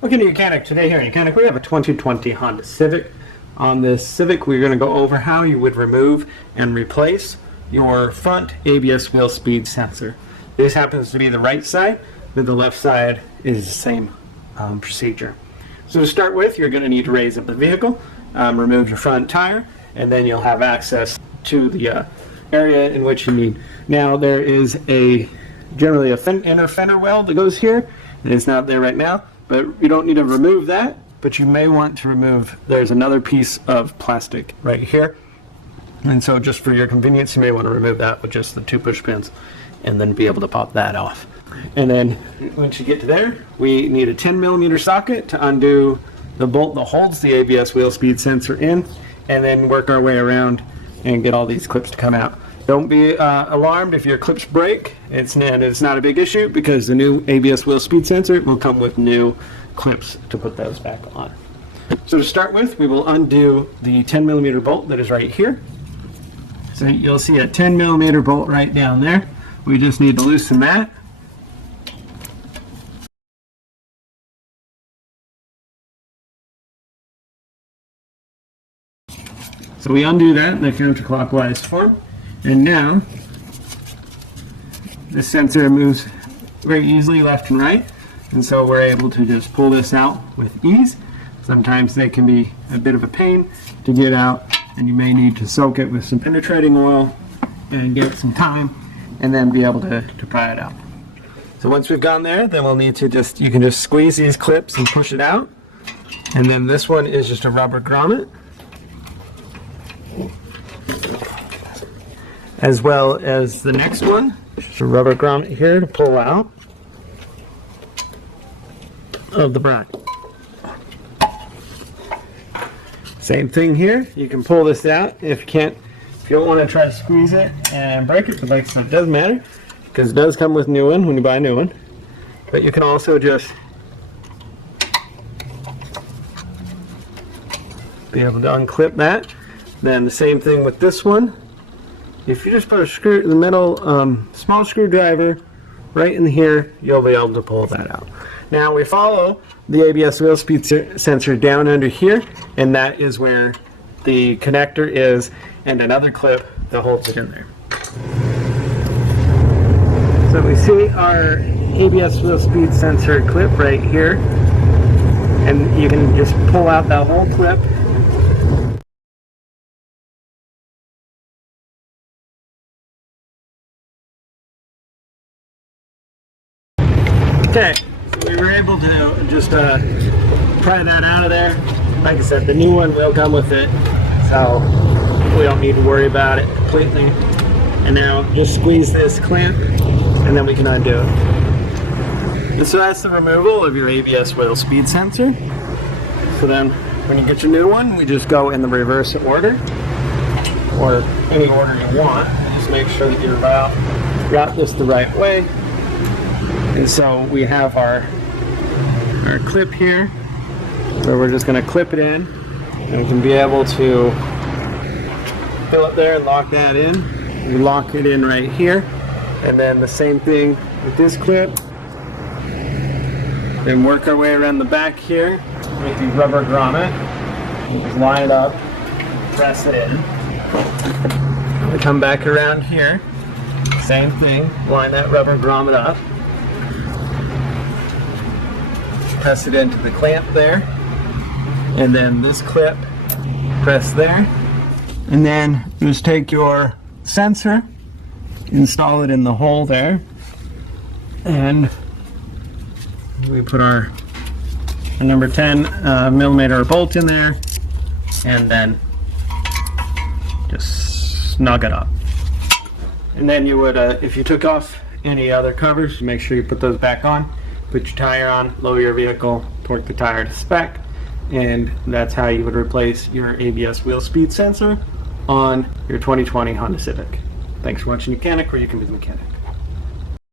Looking at Mechanic today here. Mechanic, we have a 2020 Honda Civic. On this Civic, we're going to go over how you would remove and replace your front ABS wheel speed sensor. This happens to be the right side, but the left side is the same procedure. So to start with, you're going to need to raise up the vehicle, remove your front tire, and then you'll have access to the area in which you need. Now there is generally a inner fender well that goes here, and it's not there right now. But you don't need to remove that, but you may want to remove, there's another piece of plastic right here. And so just for your convenience, you may want to remove that with just the 2 push pins and then be able to pop that off. And then once you get to there, we need a 10mm socket to undo the bolt that holds the ABS wheel speed sensor in, and then work our way around and get all these clips to come out. Don't be alarmed if your clips break. It's not a big issue because the new ABS wheel speed sensor will come with new clips to put those back on. So to start with, we will undo the 10mm bolt that is right here. So you'll see a 10mm bolt right down there. We just need to loosen that. So we undo that in the counterclockwise form. And now, the sensor moves very easily left and right, and so we're able to just pull this out with ease. Sometimes they can be a bit of a pain to get out, and you may need to soak it with some penetrating oil and give it some time, and then be able to pry it out. So once we've gone there, then we'll need to you can just squeeze these clips and push it out. And then this one is just a rubber grommet, as well as the next one, just a rubber grommet here to pull out of the bracket. Same thing here, you can pull this out if you don't want to try to squeeze it and break it, but like I said, it doesn't matter because it does come with a new one when you buy a new one. But you can also just be able to unclip that. Then the same thing with this one. If you just put the metal small screwdriver right in here, you'll be able to pull that out. Now we follow the ABS wheel speed sensor down under here, and that is where the connector is, and another clip that holds it in there. So we see our ABS wheel speed sensor clip right here, and you can just pull out that whole clip. Okay, so we were able to just pry that out of there. Like I said, the new one will come with it, so we don't need to worry about it completely. And now just squeeze this clamp, and then we can undo it. And so that's the removal of your ABS wheel speed sensor. So then when you get your new one, we just go in the reverse order, or any order you want. Just make sure that you route this the right way. And so we have our clip here, where we're just going to clip it in, and we can be able to fill it there and lock that in. We lock it in right here, and then the same thing with this clip. Then work our way around the back here with the rubber grommet. We just line it up, press it in. We come back around here, same thing, line that rubber grommet up. Press it into the clamp there, and then this clip, press there, and then just take your sensor, install it in the hole there, and we put our number 10mm bolt in there, and then just snug it up. And then you would, if you took off any other covers, make sure you put those back on. Put your tire on, lower your vehicle, torque the tire to spec, and that's how you would replace your ABS wheel speed sensor on your 2020 Honda Civic. Thanks for watching Mechanic, where you can be the mechanic.